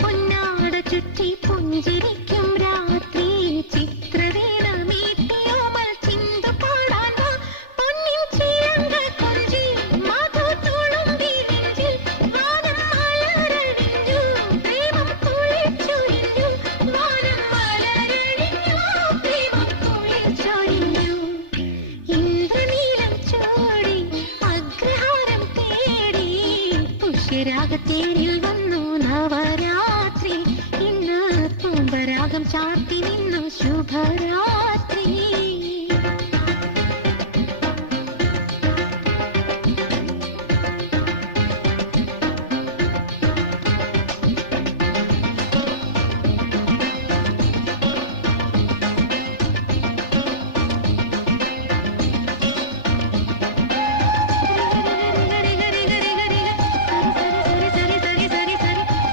പൊന്നാട ചുറ്റി പുഞ്ചിരിക്കും രാത്രി ചിത്രവീണ മീട്ടിയോമൽ ചിന്തു പാടാൻ വാ പൊന്നിൻ ചിരങ്ക കൊഞ്ചി മധു തുളുമ്പി നെഞ്ചിൽ വാനം മലരടിഞ്ഞു പ്രേമം കുളിച്ചൊരിഞ്ഞു വാനം മലരടിഞ്ഞു പ്രേമം കുളിച്ചൊരിഞ്ഞു ഇന്ദ്രനീലം ചോടി അഗ്രഹാരം തേടി പുഷ്യരാഗത്തേടി